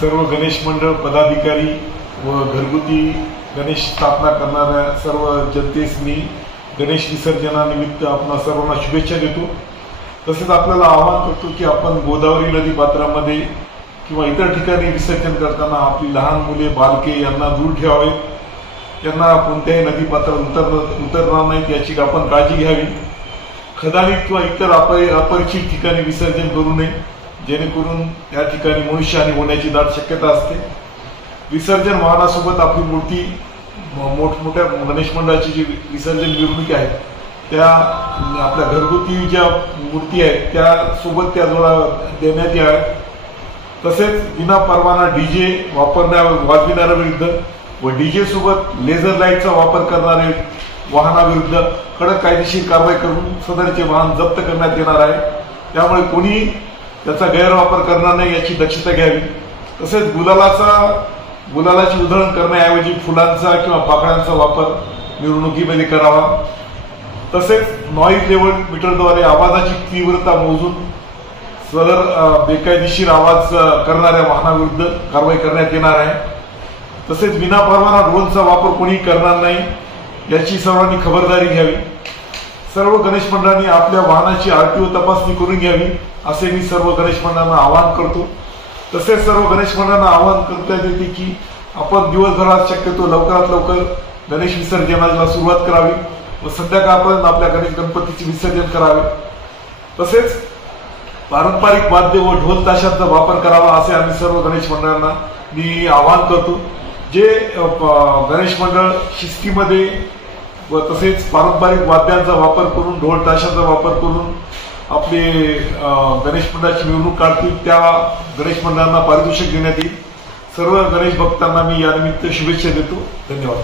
सर्व गणेश मंडळ पदाधिकारी व घरगुती गणेश स्थापना करणाऱ्या सर्व जनतेस मी गणेश विसर्जनानिमित्त आपणा सर्वांना शुभेच्छा देतो। तसेच आपल्याला आवाहन करतो की आपण गोदावरी नदी पात्रामध्ये किंवा इतर ठिकाणी विसर्जन करताना आपली लहान मुले बालके यांना दूर ठेवावे, त्यांना कोणत्याही नदी पात्रात उतरणार नाहीत याची आपण काळजी घ्यावी। खदानी किंवा इतर अपरिचित ठिकाणी विसर्जन करू नये, जेणेकरून या ठिकाणी मनुष्यहानी होण्याची दाट शक्यता असते। विसर्जन वाहनासोबत आपली मूर्ती मोठमोठ्या गणेश मंडळाची जी विसर्जन मिरवणुकी आहेत त्या आपल्या घरगुती ज्या मूर्ती आहेत त्या सोबत त्या जोडा देण्यात याव्यात। तसेच विना परवाना डीजे वाजविणाऱ्या विरुद्ध व डीजे सोबत लेझर लाईटचा वापर करणारे वाहनाविरुद्ध कडक कायदेशीर कारवाई करून सदरचे वाहन जप्त करण्यात येणार आहे। त्यामुळे कोणी त्याचा गैरवापर करणार नाही याची दक्षता घ्यावी। तसेच गुलालाची उधळण करण्याऐवजी फुलांचा किंवा पाकळ्यांचा वापर मिरवणुकीमध्ये करावा। तसेच नॉईज लेवल मीटरद्वारे आवाजाची तीव्रता मोजून सदर बेकायदेशीर आवाज करणाऱ्या वाहनाविरुद्ध कारवाई करण्यात येणार आहे। तसेच विनापरवाना ड्रोनचा वापर कोणी करणार नाही याची सर्वांनी खबरदारी घ्यावी। सर्व गणेश मंडळांनी आपल्या वाहनाची आरटीओ तपासणी करून घ्यावी असे मी सर्व गणेश मंडळांना आवाहन करतो। तसेच सर्व गणेश मंडळांना आवाहन करण्यात येते की आपण दिवसभरात शक्यतो लवकरात लवकर गणेश विसर्जनाला सुरुवात करावी व संध्याकाळपर्यंत आपल्या गणपतीचे विसर्जन करावे। तसेच पारंपरिक वाद्य व ढोल ताशांचा वापर करावा असे आम्ही सर्व गणेश मंडळांना मी आवाहन करतो। जे गणेश मंडळ शिस्तीमध्ये व तसेच पारंपरिक वाद्यांचा वापर करून ढोल ताशांचा वापर करून आपले गणेश मंडळाची मिरवणूक काढतील त्या गणेश मंडळांना पारितोषिक देण्यात येईल। सर्व गणेश भक्तांना मी यानिमित्त शुभेच्छा देतो। धन्यवाद।